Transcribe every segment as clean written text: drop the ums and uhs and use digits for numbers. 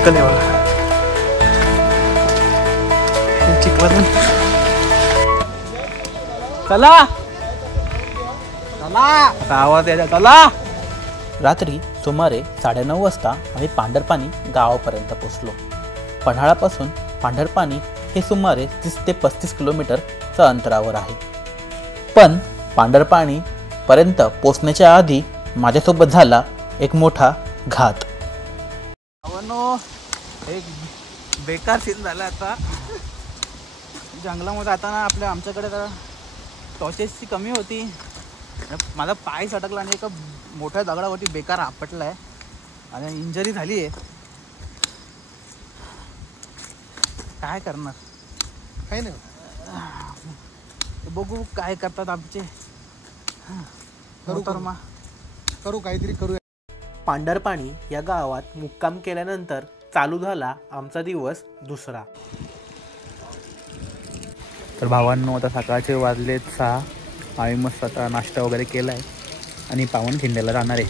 चिखल आहे बघा. चिखलातून चला चला आवाज यायचा चला. रात्री सुमारे 9:30 वाजता आम्ही पांढरपाणी गावापर्यंत पोचलो. पन्हाळापासून पांढरपाणी हे सुमारे 30 ते 35 किलोमीटरच्या अंतरावर आहे. पण पांढरपाणी पर्यंत पोचण्याच्या आधी माझ्यासोबत झाला एक मोठा घात. एक बेकार सीन झाला. आता जंगलामध्ये आता ना आमच्याकडे टॉर्चेसची कमी होती. माझा पाय सटकला आणि एका मोठ्या दगडावरती बेकार आपटला आहे आणि इंजरी झाली आहे. काय करणार काय नाही. बघू काय करतात आमचे. करू काहीतरी करू. पांढरपाणी या गावात मुक्काम केल्यानंतर चालू झाला आमचा दिवस दुसरा. तर भावांनो आता सकाळचे वाजलेत 6. आम्ही मस्त आता नाश्ता वगैरे केला आहे आणि पावनखिंड्याला जाणार आहे.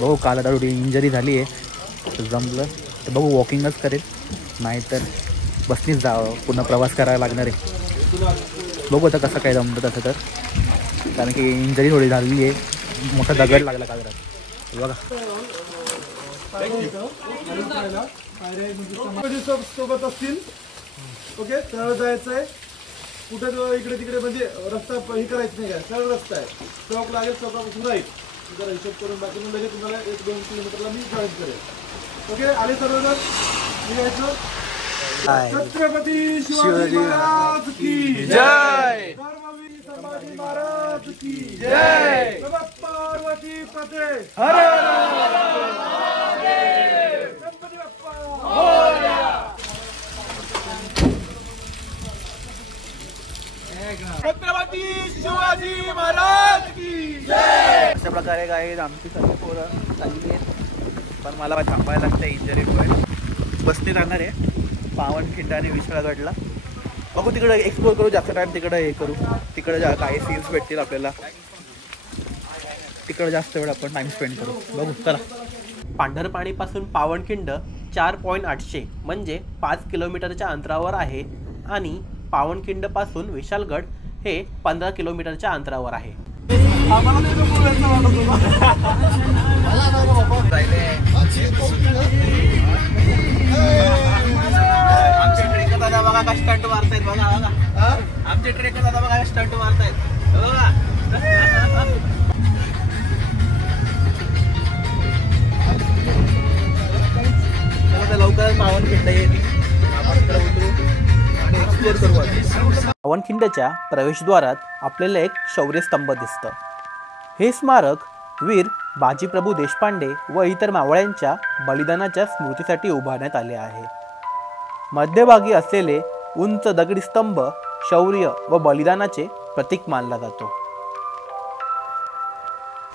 बघू काल आता थोडी इंजरी झाली आहे. जमलं तर बघू वॉकिंगच करेल, नाहीतर बसनीच जावं. पुन्हा प्रवास करायला लागणार आहे. बघू आता कसं काय जमतं तसं तर, कारण की इंजरी थोडी झालेली आहे. मोठा दगड लागला कागदात बघा. सोबत असतील. ओके सरळ जायचं आहे. कुठे इकडे तिकडे म्हणजे रस्ता हे करायचं नाही. काय सरळ रस्ता आहे. चौक लागेल, चौकापासून राहील. जरा हिशोब करून बाकी लगेच तुम्हाला 1-2 किलोमीटरला मी जॉईन करेल. ओके आले सर्वजण निघायचं. छत्रपती शिवाजी महाराज की जय. धर्मवीर संभाजी महाराज की जय. पार्वती पते हर गणपती बाप्पा मोरया. छत्रपती शिवाजी महाराज की जय. अशा प्रकारे काय आमची सर्व पोरं चालली आहेत. पण मला थांबायला लागतं इंजरीमुळे. बसने जाणार आहे पावनखिंड आणि विशाळगडला. बघू तिकडे एक्सप्लोर करू. जास्त टाईम तिकडे हे करू. तिकडे काही सीन्स भेटतील आपल्याला. तिकडे जास्त वेळ आपण टाईम स्पेंड करू. बघू चला. पांढरपाणीपासून पावनखिंड 4.800 म्हणजे 5 किलोमीटरच्या अंतरावर आहे आणि पावनखिंडपासून विशाळगड हे 15 किलोमीटरच्या अंतरावर आहे. आमचे ट्रेकर दादा बघा का स्टंट मारतायत. बघा बघा आमचे ट्रेकर दादा बघा स्टंट मारतायत. लवकरच पावनखिंड येते. आपण इकडे उतरू आणि एक्सप्लोर करू. पावनखिंडच्या प्रवेशद्वारात आपल्याला एक शौर्यस्तंभ दिसतं. हे स्मारक वीर बाजीप्रभू देशपांडे व इतर मावळ्यांच्या बलिदानाच्या स्मृतीसाठी उभारण्यात आले आहे. मध्यभागी असलेले उंच दगडी स्तंभ शौर्य व बलिदानाचे प्रतीक मानला जातो.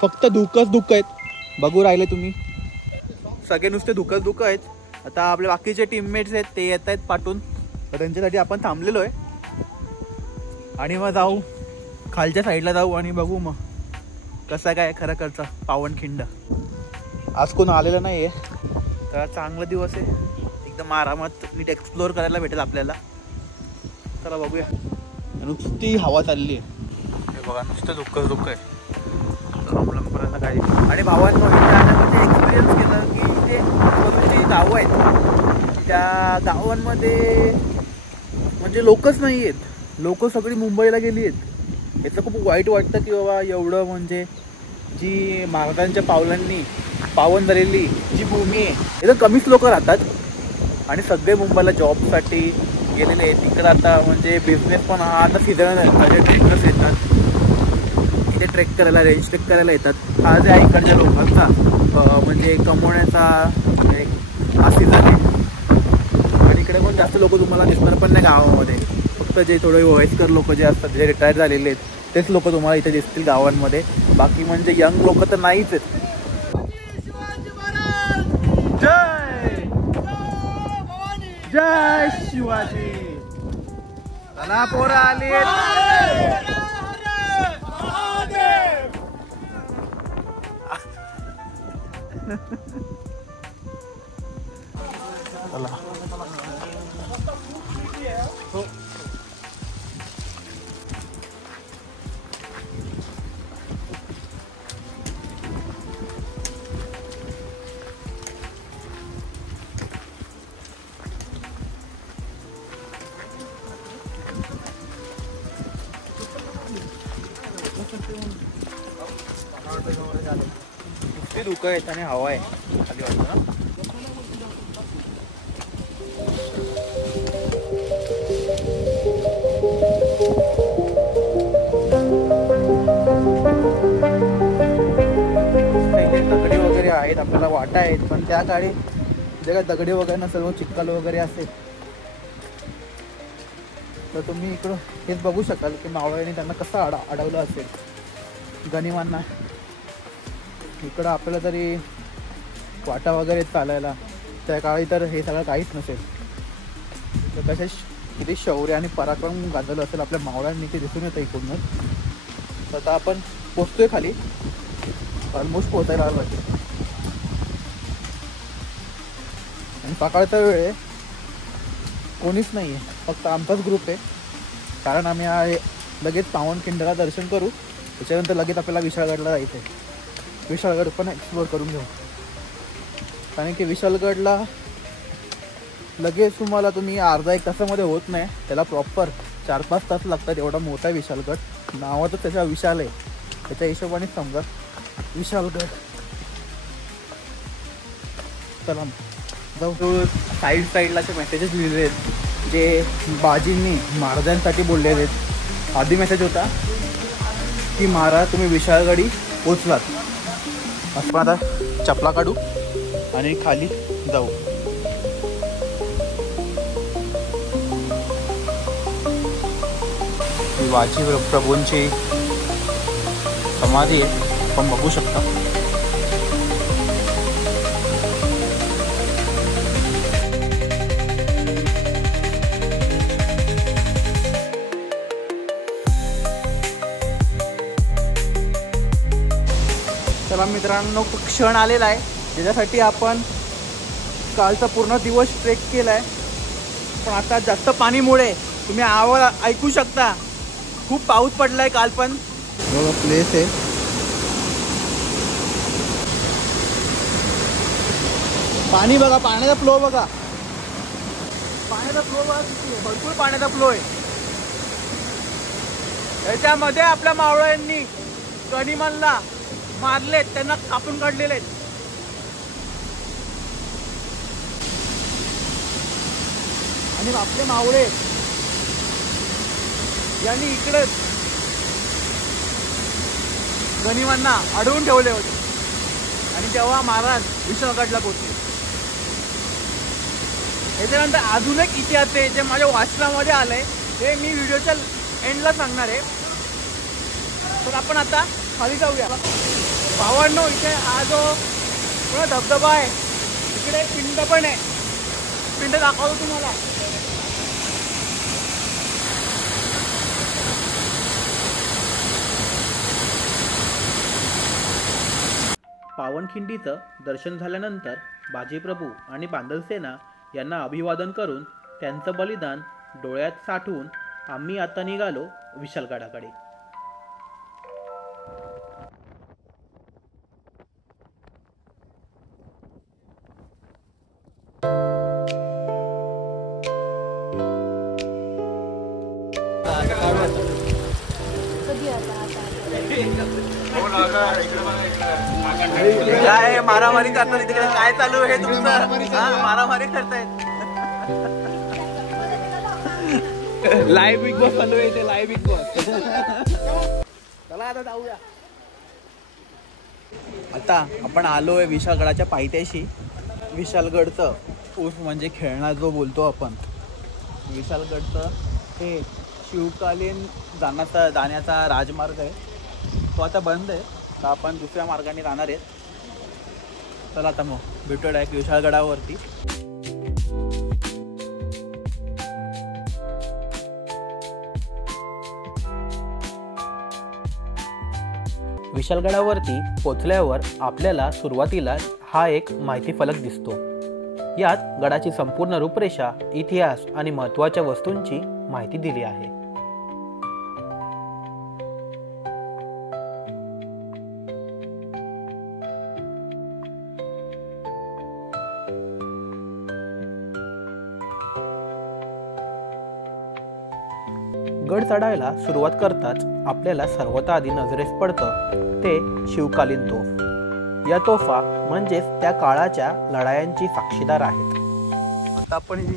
फक्त धुकच आहेत. बघू राहिले तुम्ही सगळे नुसते धुकच आहेत. आता आपले बाकीचे टीममेट्स आहेत ते येत आहेत पाठून. तर त्यांच्यासाठी आपण थांबलेलो आहे आणि मग जाऊ खालच्या साईडला जाऊ आणि बघू मग कसा काय खरं करचा पावनखिंड. आज कोण आलेलं नाही आहे तर चांगला दिवस आहे. एकदम आरामात नीट एक्सप्लोअर करायला भेटेल आपल्याला. चला बघूया. नुसती हवा चालली आहे. हे बघा नुसतं धुक्क आहे. लांबपर्यंत काही. आणि भावांनो म्हणजे एक्सपिरियन्स केलं की इथे जी गावं आहेत त्या गावांमध्ये म्हणजे लोकच नाही आहेत. लोक सगळी मुंबईला गेली आहेत. याचं खूप वाईट वाटतं की बाबा एवढं म्हणजे जी महाराजांच्या पावलांनी पावन झालेली जी भूमी आहे इथं कमीच लोक राहतात आणि सगळे मुंबईला जॉबसाठी गेलेले आहेत. तिकडं आता म्हणजे बिझनेस पण हा आता सीझन आहे. ट्रेकर्स येतात इथे ट्रेक करायला, रेंज ट्रेक करायला येतात. हा जे आहे इकडच्या लोकांचा म्हणजे कमवण्याचा हा सीझन आहे. आणि इकडे पण जास्त लोक तुम्हाला दिसणार पण नाही गावामध्ये. फक्त जे थोडे वयस्कर लोक जे असतात जे रिटायर झालेले आहेत तेच लोक तुम्हाला इथे दिसतील गावांमध्ये. बाकी म्हणजे यंग लोक तर नाहीच आहेत. जय जय शिवाजी. चला पोरं आली. चला नुसती धुकं आहेत आणि हवा आहे खाली वाटतं ना. दगडी वगैरे आहेत, आपल्याला वाटा आहेत, पण त्या काळी जे काय दगडी वगैरे ना सर्व चिखल वगैरे असेल तर तुम्ही इकडं हेच बघू शकाल की मावळ्यांनी त्यांना कसं अडवलं असेल गनिमांना. इकडं आपल्याला तरी वाटा वगैरे चालायला त्या काळी तर हे सगळं काहीच नसेल. तर कशा किती शौर्य आणि पराक्रम गाजवलं असेल आपल्या मावळ्यांनी ते दिसून येतं इकडूनच. आता आपण पोचतोय खाली, ऑलमोस्ट पोचायला आलो आहे आणि सकाळचा वेळ आहे, कोणीच नाही आहे, फक्त आमचाच ग्रुप आहे. कारण आम्ही लगेच पावनखिंडला दर्शन करू, त्याच्यानंतर लगेच आपल्याला विशाळगडला जायचं आहे. विशाळगड पण एक्सप्लोअर करून घेऊ, कारण की विशाळगडला लगेच तुम्हाला तुम्ही अर्धा एक तासामध्ये होत नाही, त्याला प्रॉपर 4-5 तास लागतात. एवढा मोठा विशाळगड, नावाचं त्याच्या विशाल आहे, त्याच्या हिशोबाने समजा विशाळगड. चला जाऊ. साईडला असे मेसेजेस लिहिलेले आहेत जे बाजींनी महाराजांसाठी बोललेले आहेत. आधी मेसेज होता की महाराज तुम्ही विशाळगडी पोचलात. आपण आता चपला काढू आणि खाली जाऊ. वाची प्रभूंची समाधी आहे, आपण बघू शकता. चला मित्रांनो, क्षण आलेला आहे ज्याच्यासाठी आपण कालचा पूर्ण दिवस ट्रेक केला आहे. पण आता जास्त पाणीमुळे तुम्ही आवाज ऐकू शकता, खूप पाऊस पडलाय काल पण. बघा प्लेस आहे, पाणी बघा, पाण्याचा फ्लो बघा, पाण्याचा फ्लो बघा किती आहे, भरपूर पाण्याचा फ्लो आहे. त्याच्यामध्ये आपल्या मावळ्यांनी गनिमांना मारलेत, त्यांना कापून काढलेले आहेत. आणि आपले मावळे यांनी इकडेच गनिमांना अडवून ठेवले होते. आणि तेव्हा महाराज विशाळगडला पोहोचले. याच्यानंतर अजून एक इतिहास आहे जे माझ्या वाचनामध्ये आलंय, हे मी व्हिडिओच्या एंडला सांगणार आहे. तर आपण आता खाली जाऊया. भावांनो, इथे हा जो पुरा धबधबा आहे, इकडे पिंड पण आहे, पिंड दाखवतो तुम्हाला. पावनखिंडीचं दर्शन झाल्यानंतर बाजीप्रभू आणि बांदलसेना यांना अभिवादन करून त्यांचं बलिदान डोळ्यात साठवून आम्ही आता निघालो विशाळगडाकडे. काय मारामारी करतात तिकडे, काय चालू आहे तुमचं? मारामारी करतायत. लाईव्ह बिग बॉस चालू आहे इथे, लाईव्ह बिग बॉस. चला आता जाऊया. आता आपण आलोय विशाळगडाच्या पायथ्याशी. विशाळगडचं ऊस म्हणजे खेळणा जो बोलतो आपण, विशाळगडचं हे शिवकालीन जाण्याचा राजमार्ग आहे, तो आता बंद आहे. तर आपण दुसऱ्या मार्गाने जाणार आहेत. चला आता मग भेटूया डायरेक्ट विशाळगडावरती. विशाळगडावरती पोचल्यावर आपल्याला सुरुवातीला हा एक माहिती फलक दिसतो. यात गडाची संपूर्ण रूपरेषा, इतिहास आणि महत्त्वाच्या वस्तूंची माहिती दिली आहे. गड चढायला सुरुवात करताच आपल्याला सर्वात आधी नजरेस पडतं ते शिवकालीन तोफ. या तोफा म्हणजेच त्या काळाच्या लढायांची साक्षीदार आहेत. आता आपण ही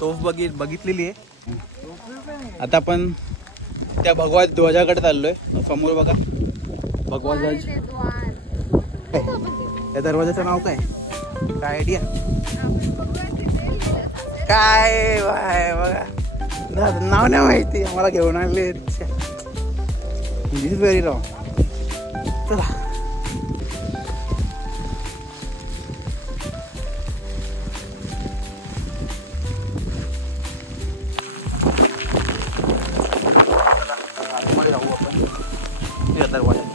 तोफ बघितलेली आहे. आता आपण त्या भगवा ध्वजाकडे चाललोय. समोर बघा भगवा ध्वज. या दरवाजाचं नाव काय आयडिया काय बघा नाव नाही माहिती आम्हाला. घेऊन आणले दिस इज व्हेरी रॉंग. चला आतमध्ये राहू आपण या दरवाजात.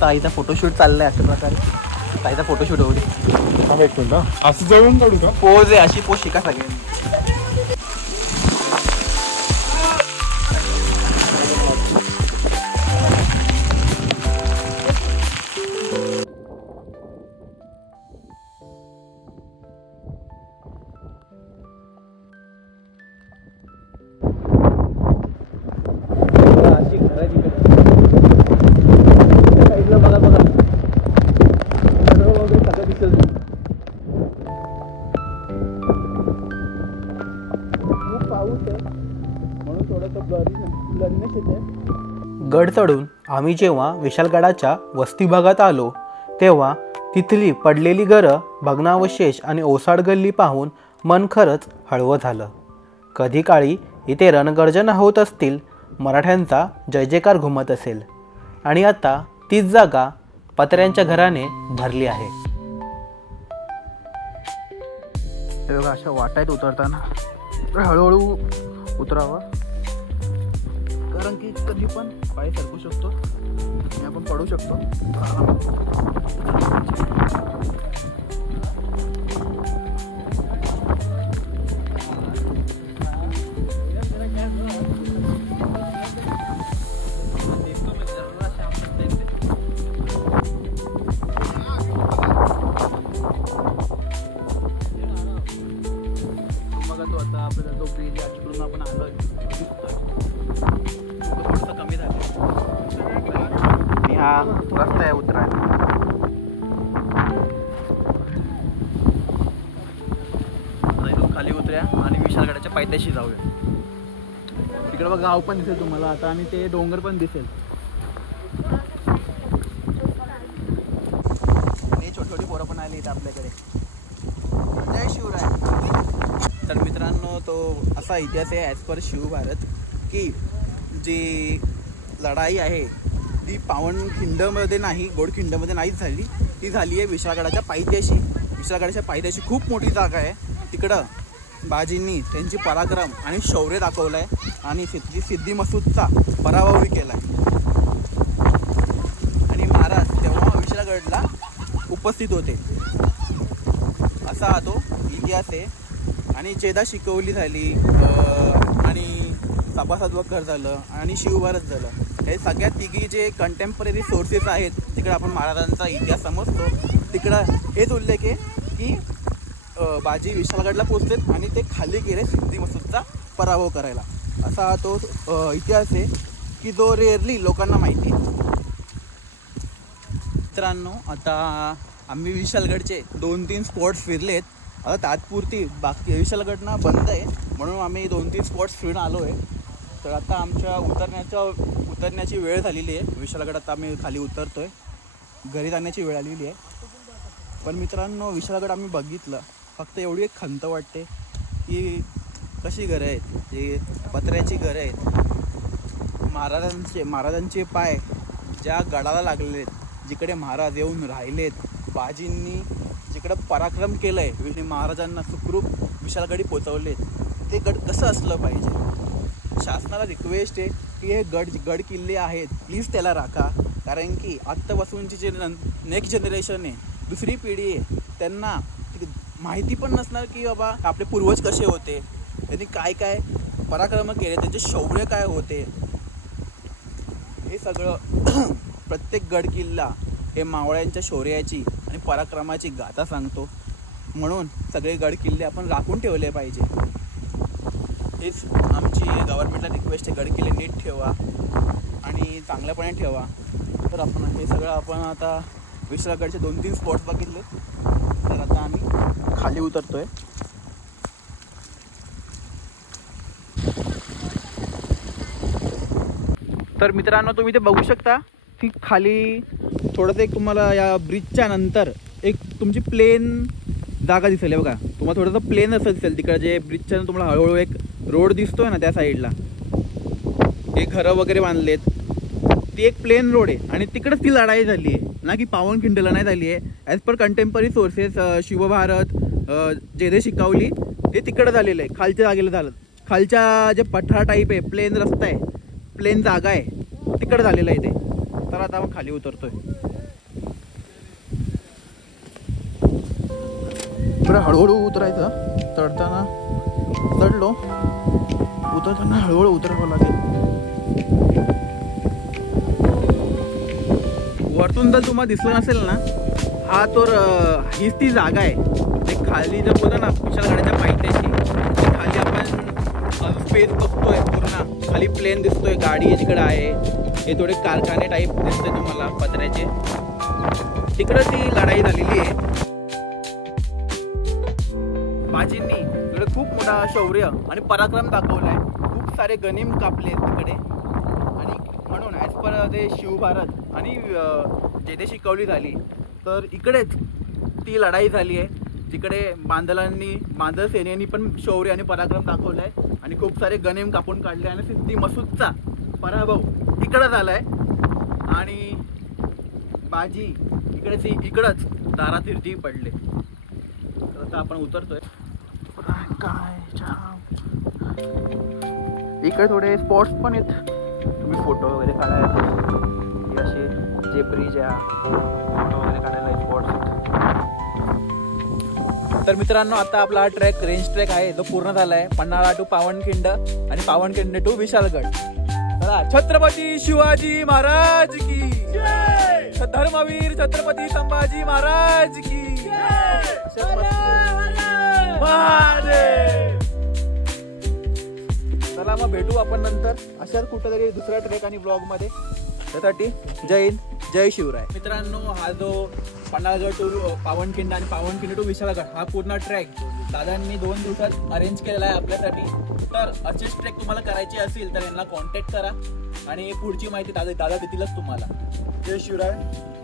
ताईचा फोटोशूट चाललाय अशा प्रकारे. ताईचा फोटोशूट होऊ दे. एक मिनिट असं जवळून काढू का? पोज आहे अशी पोज शिका सगळ्यांनी. गड चढून आम्ही जेव्हा विशालगडाच्या वस्ती भागात आलो तेव्हा तिथली पडलेली घरं, भग्नावशेष आणि ओसाड गल्ली पाहून मन खरंच हळवं झालं. कधी काळी इथे रणगर्जना होत असतील, मराठ्यांचा जय जयकार घुमत असेल आणि आता तीच जागा पत्र्यांच्या घराने भरली आहे. हे बघा अशा वाटायत उतरताना हळूहळू उतरावं, कारण की कधी पण पाय सरकू शकतो आणि आपण पडू शकतो. बघा तो आता आपल्याला जो ब्रिज याच्याकडून आपण आलोय थोडंसं कमी झालं आणि हा रस्ता आहे उतरायला. इथून खाली उतरूया आणि विशालगडाच्या पायथ्याशी जाऊया. तिकडे बघा गाव पण दिसेल तुम्हाला आता आणि ते डोंगर पण दिसेल. आणि छोटी छोटी पोरं पण आली इथं आपल्याकडे. जय शिवराय. तर मित्रांनो तो असा इतिहास आहे ॲज पर शिवभारत की जी लढाई आहे ती पावनखिंडमध्ये नाही, गोडखिंडमध्ये नाहीच झाली. ती झाली आहे विशाळगडाच्या पायथ्याशी. विशाळगडाच्या पायथ्याशी खूप मोठी जागा आहे. तिकडं बाजींनी त्यांची पराक्रम आणि शौर्य दाखवलं आहे आणि सिद्धी मसूदचा पराभवही केला आहे. आणि महाराज तेव्हा विशाळगडला उपस्थित होते. असा हा तो इतिहास आहे. आणि चेदा शिकवली झाली आणि सभासद वकर झालं आणि शिवभारत झालं. हे सगळ्यात तिघी जे कंटेम्पररी सोर्सेस आहेत तिकडे आपण महाराजांचा इतिहास समजतो. तिकडं हेच उल्लेख आहे की बाजी विशाळगडला पोचलेत आणि ते खाली गेले सिद्धी मसूदचा पराभव करायला. असा हा तो इतिहास आहे की जो रेअरली लोकांना माहिती. मित्रांनो आता आम्ही विशाळगडचे 2-3 स्पॉट्स फिरलेत. आता तात्पुरती बाकी विशाळगडना बंद आहे म्हणून आम्ही 2-3 स्पॉट्स फिरून आलो आहे. तर आता आमच्या उतरण्याची वेळ झालेली आहे. विशाळगडात आम्ही खाली उतरतो आहे. घरी जाण्याची वेळ आलेली आहे. पण मित्रांनो विशाळगड आम्ही बघितलं. फक्त एवढी एक खंत वाटते की कशी घरं आहेत, जे पत्र्याची घरं आहेत. महाराजांचे पाय ज्या गडाला लागलेले आहेत, जिकडे महाराज येऊन राहिलेत, बाजींनी जिकडं पराक्रम केलं आहे, महाराजांना सुखरूप विशाळगडी पोचवलेत, ते गड कसं असलं पाहिजे. शासनाला रिक्वेस्ट आहे की हे गड किल्ले आहेत प्लीज त्याला राखा. कारण की आत्तापासूनची जे नेक्स्ट जनरेशन आहे, दुसरी पिढी आहे, त्यांना माहिती पण नसणार की बाबा आपले पूर्वज कसे होते, त्यांनी काय काय पराक्रम केले, त्यांचे शौर्य काय होते, हे सगळं प्रत्येक गड किल्ला हे मावळ्यांच्या शौर्याची आणि पराक्रमाची गाथा सांगतो. म्हणून सगळे गड किल्ले आपण राखून ठेवले पाहिजे. हेच आमची गव्हर्नमेंटला रिक्वेस्ट आहे, गड किल्ले नीट ठेवा आणि चांगल्यापणे ठेवा. तर आपण हे सगळं आपण आता विशाळगडचे 2-3 स्पॉट्स बघितले. तर आता आम्ही खाली उतरतोय. तर मित्रांनो तुम्ही ते बघू शकता की खाली थोडंसं एक तुम्हाला या ब्रिजच्या नंतर एक तुमची प्लेन जागा दिसेल बघा. तुम्हाला थोडंसं प्लेन असं दिसेल तिकडे, जे ब्रिजच्या तुम्हाला हळूहळू एक रोड दिसतोय ना त्या साईडला, हे घरं वगैरे बांधलेत, ती एक प्लेन रोड आहे. आणि तिकडंच ती लढाई झाली आहे ना, की पावनखिंडला नाही झाली आहे. As per contemporary sources Shivbharat, Jedhe Shakavali हे तिकडं झालेलं आहे, खालच्या जागेला झालं. खालच्या जे पठार टाईप आहे, प्लेन रस्ता आहे, प्लेन जागा आहे, तिकडं झालेलं आहे ते. तर आता आपण खाली उतरतोय. बरं हळूहळू उतरायचं, चढताना चढलो, उतरताना हळूहळू उतरावं लागेल. वरतून जर तुम्हाला दिसलं नसेल ना, हा तर हीच ती जागा आहे. ते खाली जर बोलतो ना विशाळगडाच्या पायथ्याशी, खाली आपण स्पेस बघतोय, पूर्ण खाली प्लेन दिसतोय, गाडी जिकडे आहे, हे थोडे कारखाने टाईप दिसतंय तुम्हाला पत्र्याचे, तिकडं ती लढाई झालेली आहे. बाजींनी तिकडे खूप मोठा शौर्य आणि पराक्रम दाखवलाय, खूप सारे गनिम कापले तिकडे. आणि म्हणून ॲज पर ते शिवभारत आणि जेथे शिकवली झाली, तर इकडेच ती लढाई झाली आहे, जिकडे बांदल सेनेनी पण शौर्य आणि पराक्रम दाखवला आहे आणि खूप सारे गनिम कापून काढले. आणि सिद्धी मसूदचा पराभव इकडं झाला आहे आणि बाजी इकडंच दारातीर्थी पडले. तर आता आपण उतरतोय. काय इकडे थोडे स्पॉट्स पण आहेत, तुम्ही फोटो वगैरे काढायला, हे असे जे ब्रिज आहे, फोटो वगैरे काढायला स्पॉट्स आहेत. तर मित्रांनो आता आपला हा ट्रेक, रेंज ट्रेक आहे, तो पूर्ण झाला आहे. पन्हाळा टू पावनखिंड आणि पावनखिंड टू विशाळगड. चला, छत्रपती शिवाजी महाराज की जय, धर्मवीर छत्रपती संभाजी महाराज की जय. चला मग भेटू आपण नंतर अशाच कुठेतरी दुसऱ्या ट्रेक आणि ब्लॉग मध्ये. त्यासाठी जय हिंद, जय शिवराय. मित्रांनो हा जो पन्हाळगड टू पावनखिंड आणि पावनखिंड टू विशाळगड हा पूर्ण ट्रॅक दादांनी 2 दिवसात अरेंज केलेला आहे आपल्यासाठी. तर असेच ट्रेक तुम्हाला करायचे असेल तर यांना कॉन्टॅक्ट करा आणि पुढची माहिती दादा देतीलच तुम्हाला. जय शिवराय.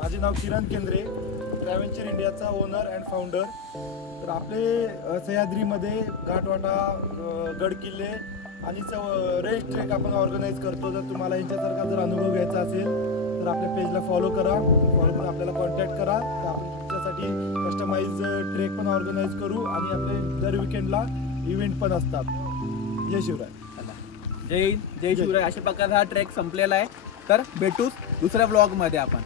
माझे नाव किरण केंद्रे, ट्रॅव्हल इंडियाचा ओनर अँड फाउंडर. तर आपले सह्याद्रीमध्ये घाटवाटा, गड किल्ले आणि रेंज ट्रेक आपण ऑर्गनाईज करतो. जर तुम्हाला यांच्यासारखा जर अनुभव घ्यायचा असेल तर आपल्या पेजला फॉलो करा, फॉलो करून आपल्याला कॉन्टॅक्ट करा. तर आपण तुमच्यासाठी कस्टमाइज ट्रेक पण ऑर्गनाईज करू आणि आपले दर विकेंडला इव्हेंट पण असतात. जय शिवराय. जय हिंद, जय शिवराय. अशा प्रकारे हा ट्रेक संपलेला आहे. तर भेटूच दुसऱ्या ब्लॉगमध्ये आपण.